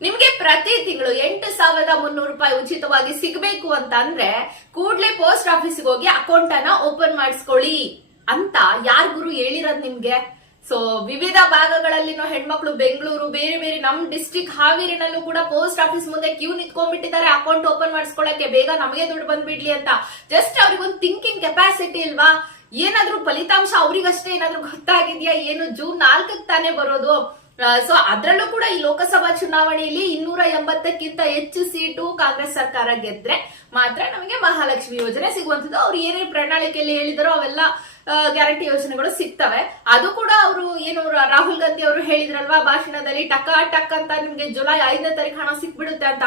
ನಿಮ್ಗೆ ಪ್ರತಿ ತಿಂಗಳು ಎಂಟು ಸಾವಿರದ ಮುನ್ನೂರು ರೂಪಾಯಿ ಉಚಿತವಾಗಿ ಸಿಗಬೇಕು ಅಂತ ಅಂದ್ರೆ ಕೂಡ್ಲೆ ಪೋಸ್ಟ್ ಆಫೀಸ್ಗೆ ಹೋಗಿ ಅಕೌಂಟ್ ಅನ್ನ ಓಪನ್ ಮಾಡಿಸ್ಕೊಳ್ಳಿ ಅಂತ ಯಾರ್ ಗುರು ಹೇಳಿರೋದ್ ನಿಮ್ಗೆ? ಸೊ ವಿವಿಧ ಭಾಗಗಳಲ್ಲಿನ ಹೆಣ್ಮಕ್ಳು ಬೆಂಗಳೂರು, ಬೇರೆ ಬೇರೆ ನಮ್ ಡಿಸ್ಟಿಕ್ ಹಾವೇರಿನಲ್ಲೂ ಕೂಡ ಪೋಸ್ಟ್ ಆಫೀಸ್ ಮುಂದೆ ಕ್ಯೂ ನಿಂತ್ಕೊಂಡ್ಬಿಟ್ಟಿದ್ದಾರೆ. ಅಕೌಂಟ್ ಓಪನ್ ಮಾಡಿಸ್ಕೊಳಕ್ಕೆ ಬೇಗ ನಮಗೆ ದುಡ್ಡು ಬಂದ್ಬಿಡ್ಲಿ ಅಂತ. ಜಸ್ಟ್ ಅವ್ರಿಗೊಂದು ಥಿಂಕಿಂಗ್ ಕೆಪಾಸಿಟಿ ಇಲ್ವಾ? ಏನಾದ್ರೂ ಫಲಿತಾಂಶ ಅವ್ರಿಗಷ್ಟೇ ಏನಾದ್ರೂ ಗೊತ್ತಾಗಿದ್ಯಾ? ಏನು ಜೂನ್ ನಾಲ್ಕಕ್ಕೆ ತಾನೇ ಬರೋದು? ಸೊ ಅದರಲ್ಲೂ ಕೂಡ ಈ ಲೋಕಸಭಾ ಚುನಾವಣೆಯಲ್ಲಿ ಇನ್ನೂರ ಎಂಬತ್ತಕ್ಕಿಂತ ಹೆಚ್ಚು ಸೀಟು ಕಾಂಗ್ರೆಸ್ ಸರ್ಕಾರ ಗೆದ್ರೆ ಮಾತ್ರ ನಮಗೆ ಮಹಾಲಕ್ಷ್ಮಿ ಯೋಜನೆ ಸಿಗುವಂತದ್ದು ಅವ್ರು ಏನೇ ಪ್ರಣಾಳಿಕೆಯಲ್ಲಿ ಹೇಳಿದರೋ ಅವೆಲ್ಲ ಗ್ಯಾರಂಟಿ ಯೋಜನೆಗಳು ಸಿಗ್ತವೆ. ಅದು ಕೂಡ ಅವರು ಏನು ರಾಹುಲ್ ಗಾಂಧಿ ಅವರು ಹೇಳಿದ್ರಲ್ವಾ ಭಾಷಣದಲ್ಲಿ, ಟಕ ಟಕ್ ಅಂತ ನಿಮ್ಗೆ ಜುಲೈ ಐದನೇ ತಾರೀಕು ಹಣ ಸಿಕ್ಬಿಡುತ್ತೆ ಅಂತ.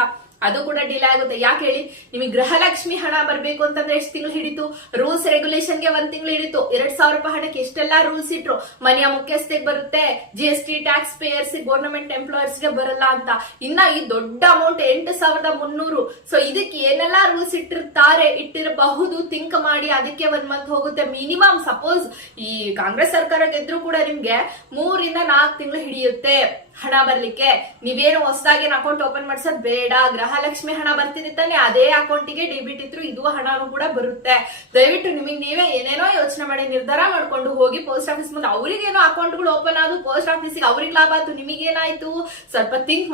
ಅದು ಕೂಡ ಡಿಲೇ ಆಗುತ್ತೆ. ಯಾಕೆ ಹೇಳಿ? ನಿಮಗೆ ಗೃಹಲಕ್ಷ್ಮಿ ಹಣ ಬರಬೇಕು ಅಂತಂದ್ರೆ ಎಷ್ಟು ತಿಂಗಳು ಹಿಡಿತು? ರೂಲ್ಸ್ ರೆಗ್ಯುಲೇಷನ್ಗೆ ಒಂದ್ ತಿಂಗಳು ಹಿಡಿತು. ಎರಡ್ ಸಾವಿರ ರೂಪಾಯಿ ಹಣಕ್ಕೆ ಎಷ್ಟೆಲ್ಲ ರೂಲ್ಸ್ ಇಟ್ರು? ಮನೆಯ ಮುಖ್ಯಸ್ಥೆಗೆ ಬರುತ್ತೆ G S T tax payers government ಎಂಪ್ಲಾಯರ್ಸ್ಗೆ ಬರಲ್ಲ ಅಂತ. ಇನ್ನ ಈ ದೊಡ್ಡ ಅಮೌಂಟ್ ಎಂಟು ಸಾವಿರದ ಮುನ್ನೂರು. ಸೊ ಇದಕ್ಕೆ ಏನೆಲ್ಲ ರೂಲ್ಸ್ ಇಟ್ಟಿರ್ತಾರೆ, ಇಟ್ಟಿರಬಹುದು ಥಿಂಕ್ ಮಾಡಿ ಅದಕ್ಕೆ ಒಂದ್ ಮಂತ್ ಹೋಗುತ್ತೆ. ಮಿನಿಮಮ್ ಸಪೋಸ್ ಈ ಕಾಂಗ್ರೆಸ್ ಸರ್ಕಾರ ಗೆದ್ರು ಕೂಡ ನಿಮ್ಗೆ ಮೂರಿಂದ ನಾಲ್ಕು ತಿಂಗಳು ಹಿಡಿಯುತ್ತೆ. ಹಣ ಬರ್ಲಿಕ್ಕೆ. ನೀವೇನು ಹೊಸದಾಗಿ ಅಕೌಂಟ್ ಓಪನ್ ಮಾಡ್ಸೋದ್ ಬೇಡ. ಗೃಹಲಕ್ಷ್ಮಿ ಹಣ ಬರ್ತಿದೆ ಅದೇ ಅಕೌಂಟಿಗೆ ಡೆಬಿಟ್ ಇದ್ರು ಇದು ಹಣನೂ ಕೂಡ ಬರುತ್ತೆ. ದಯವಿಟ್ಟು ನಿಮಗೆ ನೀವೇ ಏನೇನೋ ಯೋಚನೆ ಮಾಡಿ ನಿರ್ಧಾರ ಮಾಡ್ಕೊಂಡು ಹೋಗಿ ಪೋಸ್ಟ್ ಆಫೀಸ್ ಮುಂದೆ. ಅವ್ರಿಗೇನೋ ಅಕೌಂಟ್ಗಳು ಓಪನ್ ಆದ್ರು ಪೋಸ್ಟ್ ಆಫೀಸಿಗೆ ಅವ್ರಿಗೆ ಲಾಭ ಆಯ್ತು ನಿಮಗೇನಾಯ್ತು ಸ್ವಲ್ಪ ಥಿಂಕ್